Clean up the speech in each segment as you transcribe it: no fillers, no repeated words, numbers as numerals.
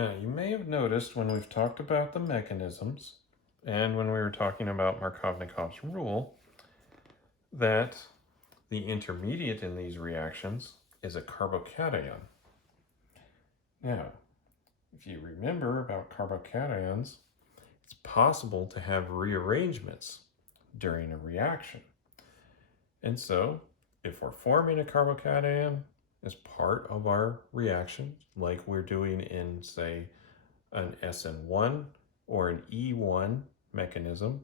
Now, you may have noticed when we've talked about the mechanisms and when we were talking about Markovnikov's rule that the intermediate in these reactions is a carbocation. Now, if you remember about carbocations, it's possible to have rearrangements during a reaction. And so, if we're forming a carbocation as part of our reaction, like we're doing in, say, an SN1 or an E1 mechanism,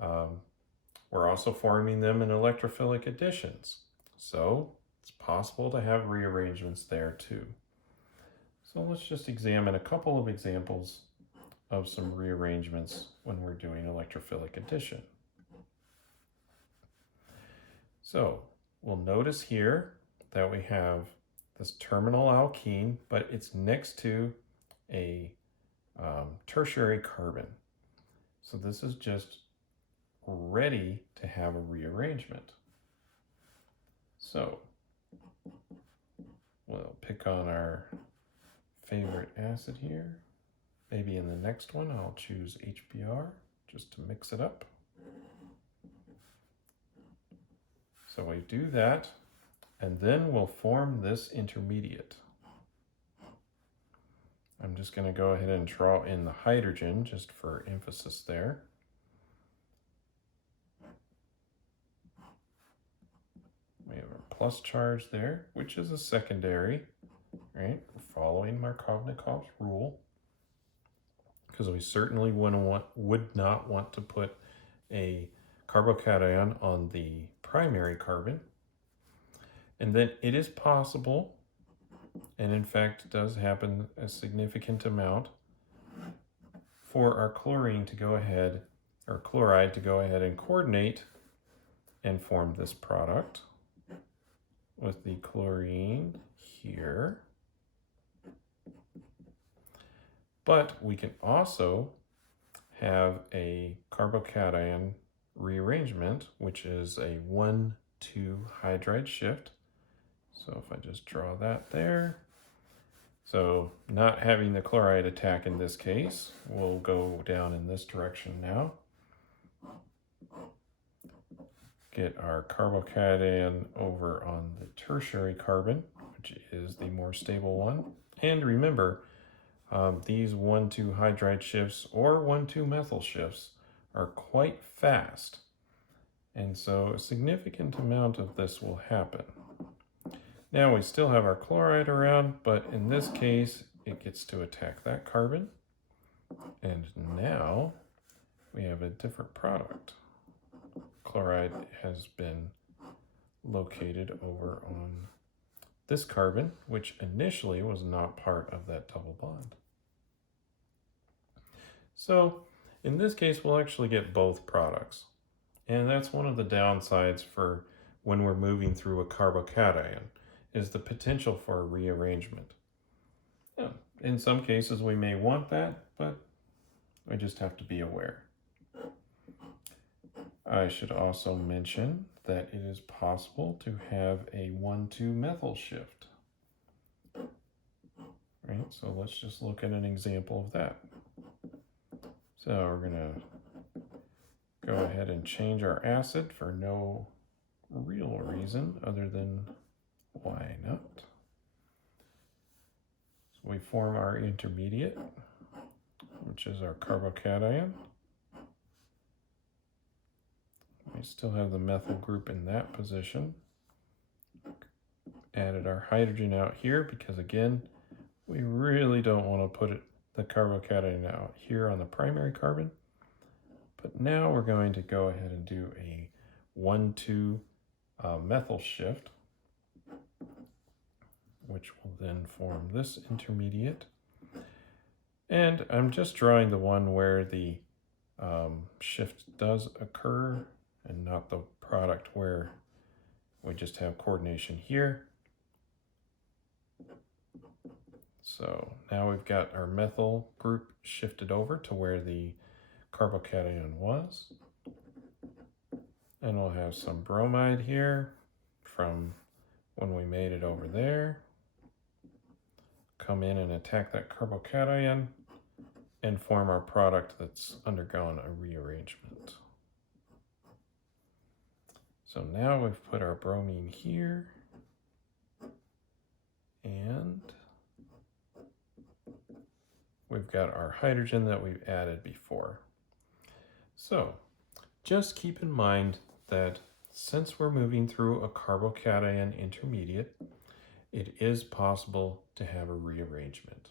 we're also forming them in electrophilic additions. So it's possible to have rearrangements there too. So let's just examine a couple of examples of some rearrangements when we're doing electrophilic addition. So we'll notice here that we have this terminal alkene, but it's next to a tertiary carbon. So this is just ready to have a rearrangement. So we'll pick on our favorite acid here. Maybe in the next one I'll choose HBr just to mix it up. So we do that, and then we'll form this intermediate. I'm just going to go ahead and draw in the hydrogen just for emphasis there. We have a plus charge there, which is a secondary, right? We're following Markovnikov's rule, because we certainly would not want to put a carbocation on the primary carbon. And then it is possible, and in fact does happen a significant amount, for our chlorine to go ahead, or chloride to go ahead and coordinate and form this product with the chlorine here. But we can also have a carbocation rearrangement, which is a 1,2 hydride shift. So if I just draw that there. So not having the chloride attack in this case, we'll go down in this direction now. Get our carbocation over on the tertiary carbon, which is the more stable one. And remember, these 1,2 hydride shifts or 1,2 methyl shifts are quite fast. And so a significant amount of this will happen. Now we still have our chloride around, but in this case, it gets to attack that carbon. And now we have a different product. Chloride has been located over on this carbon, which initially was not part of that double bond. So in this case, we'll actually get both products. And that's one of the downsides for when we're moving through a carbocation, is the potential for a rearrangement. Yeah, in some cases we may want that, but we just have to be aware. I should also mention that it is possible to have a 1,2 methyl shift. Right, so let's just look at an example of that. So we're going to go ahead and change our acid for no real reason other than why not. So we form our intermediate, which is our carbocation. We still have the methyl group in that position. Added our hydrogen out here because, again, we really don't want to put the carbocation out here on the primary carbon. But now we're going to go ahead and do a 1,2 methyl shift, which will then form this intermediate. And I'm just drawing the one where the shift does occur and not the product where we just have coordination here. So now we've got our methyl group shifted over to where the carbocation was. And we'll have some bromide here from when we made it over there. come in and attack that carbocation and form our product that's undergone a rearrangement. So now we've put our bromine here, and we've got our hydrogen that we've added before. So just keep in mind that since we're moving through a carbocation intermediate, it is possible to have a rearrangement.